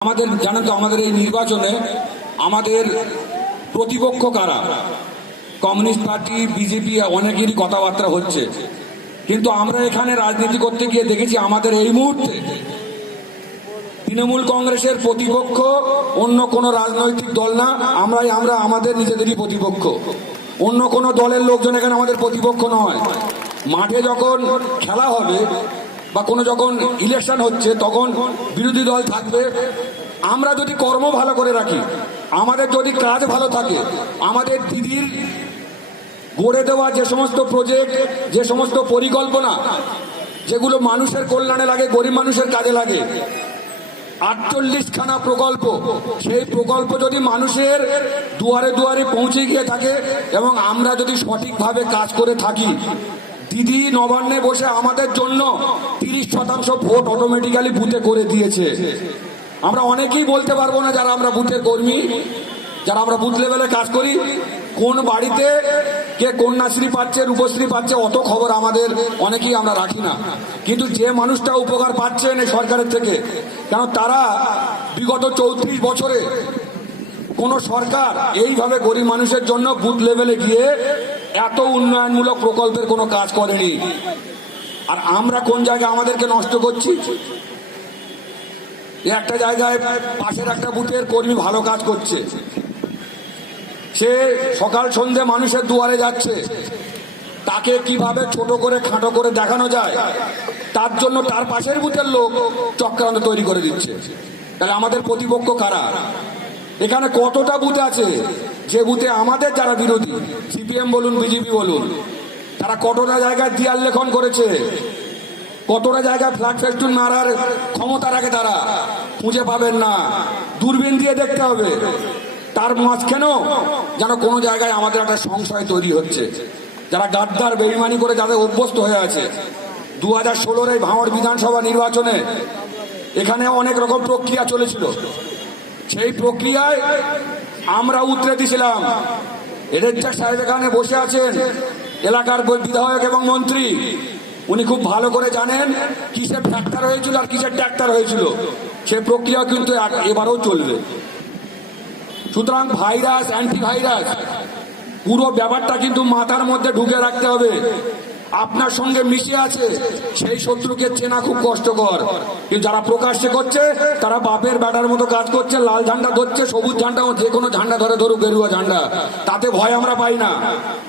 আমাদের, জানেন তো, আমাদের এই নির্বাচনে আমাদের প্রতিপক্ষ কারা? কমিউনিস্ট পার্টি, বিজেপি, অনেকেরই কথাবার্তা হচ্ছে। কিন্তু আমরা এখানে রাজনীতি করতে গিয়ে দেখেছি আমাদের এই মুহূর্তে তৃণমূল কংগ্রেসের প্রতিপক্ষ অন্য কোনো রাজনৈতিক দল না, আমরাই, আমরা আমাদের নিজেদেরই প্রতিপক্ষ। অন্য কোনো দলের লোকজন এখানে আমাদের প্রতিপক্ষ নয়। মাঠে যখন খেলা হবে বা কোনো যখন ইলেকশন হচ্ছে, তখন বিরোধী দল থাকবে। আমরা যদি কর্ম ভালো করে রাখি, আমাদের যদি কাজ ভালো থাকে, আমাদের দিদির গড়ে দেওয়া যে সমস্ত প্রজেক্ট যে সমস্ত পরিকল্পনা, যেগুলো মানুষের কল্যাণে লাগে, গরিব মানুষের কাজে লাগে আটচল্লিশ খানা প্রকল্প, সেই প্রকল্প যদি মানুষের দুয়ারে দুয়ারে পৌঁছে গিয়ে থাকে এবং আমরা যদি সঠিকভাবে কাজ করে থাকি দিদি নবান্নে বসে আমাদের জন্য তিরিশ শতাংশ ভোট অটোমেটিক্যালি বুথে করে দিয়েছে। আমরা অনেকেই বলতে পারব না যারা আমরা বুথের কর্মী, যারা আমরা বুথ লেভেলে কাজ করি, কোন বাড়িতে কে কন্যাশ্রী পাচ্ছে, রূপশ্রী পাচ্ছে, অত খবর আমাদের অনেকেই আমরা রাখি না। কিন্তু যে মানুষটা উপকার পাচ্ছেন এই সরকারের থেকে, কেন তারা বিগত চৌত্রিশ বছরে কোন সরকার এইভাবে গরিব মানুষের জন্য বুথ লেভেলে গিয়ে এত উন্নয়নমূলক প্রকল্পের কোনো কাজ করেনি। আর আমরা কোন জায়গায় আমাদেরকে নষ্ট করছি? একটা জায়গায় পাশের একটা বুথের কর্মী ভালো কাজ করছে। সে সকাল সন্ধে মানুষের দুয়ারে যাচ্ছে। তাকে কীভাবে ছোট করে, খাটো করে দেখানো যায়? তার জন্য তার পাশের বুথের লোক চক্রান্ত তৈরি করে দিচ্ছে। তাহলে আমাদের প্রতিপক্ষ কারা? এখানে কতটা বুথ আছে? যে বুথে আমাদের যারা বিরোধী, সিপিএম বলুন, বিজেপি বলুন, তারা কতটা জায়গায় দিয়াল লেখন করেছে? কতটা জায়গায় ফ্ল্যাট ফেস্টুন মারার ক্ষমতা রাখে তারা? খুঁজে পাবেন না। দূরবীন দিয়ে দেখতে হবে। তার মাঝখানেও যেন কোনো জায়গায় আমাদের একটা সংশয় তৈরি হচ্ছে। যারা গাদ্দার, বেইমানি করে যাদের অভ্যস্ত হয়ে আছে। দু হাজার ষোলোর এই ভাঙড় বিধানসভা নির্বাচনে এখানে অনেক রকম প্রক্রিয়া চলেছিল। সেই প্রক্রিয়ায় আমরা উতরে দিছিলাম রেজ্জাক সাহেব এখানে বসে আছেন, এলাকার বিধায়ক এবং মন্ত্রী, উনি খুব ভালো করে জানেন কিসের ফ্যাক্টর হয়েছিল আর কিসের ট্র্যাক্টর হয়েছিল। সে প্রক্রিয়া কিন্তু এবারও চলবে। সুতরাং ভাইরাস অ্যান্টি ভাইরাস পুরো ব্যাপারটা কিন্তু মাথার মধ্যে ঢুকে রাখতে হবে। আপনার সঙ্গে মিশে আছে, সেই শত্রুকে চেনা খুব কষ্টকর। কিন্তু যারা প্রকাশ্যে করছে, তারা বাপের ব্যাটার মতো কাজ করছে, লাল ঝান্ডা ধরছে, সবুজ ঝান্ডা যে কোনো ঝান্ডা ধরে ধরুক, গেরুয়া ঝান্ডা। তাতে ভয় আমরা পাই না।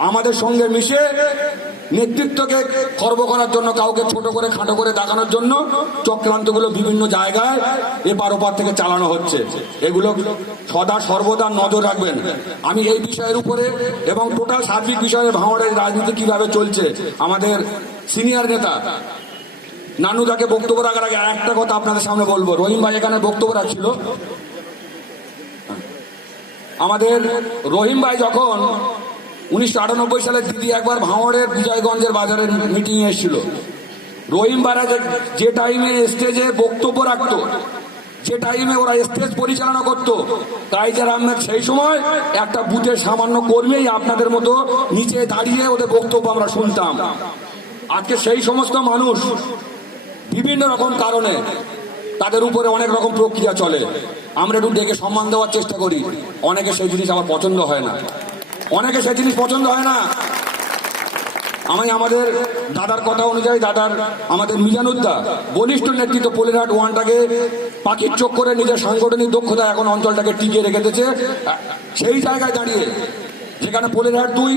আমাদের সঙ্গে মিশে নেতৃত্বকে খর্ব করার জন্য, কাউকে ছোট করে, খাটো করে দেখানোর জন্য চক্রান্তগুলো বিভিন্ন জায়গায় এপার ওপার থেকে চালানো হচ্ছে। এগুলো সদা সর্বদা নজর রাখবেন। আমি এই বিষয়ের উপরে এবং টোটাল সার্বিক বিষয়ে ভাঙড়ের রাজনীতি কীভাবে চলছে আমাদের সিনিয়র নেতা। নানুদাকে বক্তব্য রাখার আগে একটা কথা আপনাদের সামনে বলব। রহিম ভাই এখানে বক্তব্য রাখছিল। আমাদের রহিম ভাই যখন উনিশশো আটানব্বই সালে দিদি একবার ভাঙড়ের বিজয়গঞ্জের বাজারে মিটিং এসেছিল। রহিম বারা যে টাইমে স্টেজে বক্তব্য রাখতো যে টাইমে ওরা স্টেজ পরিচালনা করতো টাইগার আহমেদ সেই সময় একটা বুথের সামান্য কর্মীই আপনাদের মতো নিচে দাঁড়িয়ে ওদের বক্তব্য আমরা শুনতাম। আজকে সেই সমস্ত মানুষ বিভিন্ন রকম কারণে তাদের উপরে অনেক রকম প্রক্রিয়া চলে। আমরা একটু ডেকে সম্মান দেওয়ার চেষ্টা করি। অনেকে সেই জিনিস আমার পছন্দ হয় না। অনেকে সেই জিনিস পছন্দ হয় না। আমি আমাদের দাদার কথা অনুযায়ী, দাদার আমাদের মিজানুদ্দা বলিষ্ঠ নেতৃত্ব পোলেরহাট ওয়ানটাকে পাখির চোখ করে নিজের সাংগঠনিক দক্ষতা এখন অঞ্চলটাকে টিকিয়ে রেখেছে সেই জায়গায় দাঁড়িয়ে, যেখানে পোলেরহাট দুই,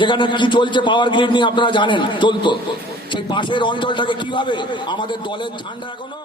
যেখানে কি চলছে পাওয়ার গ্রিড নিয়ে আপনারা জানেন, চলতো। সেই পাশের অঞ্চলটাকে কীভাবে আমাদের দলের ঝান্ডা এখনও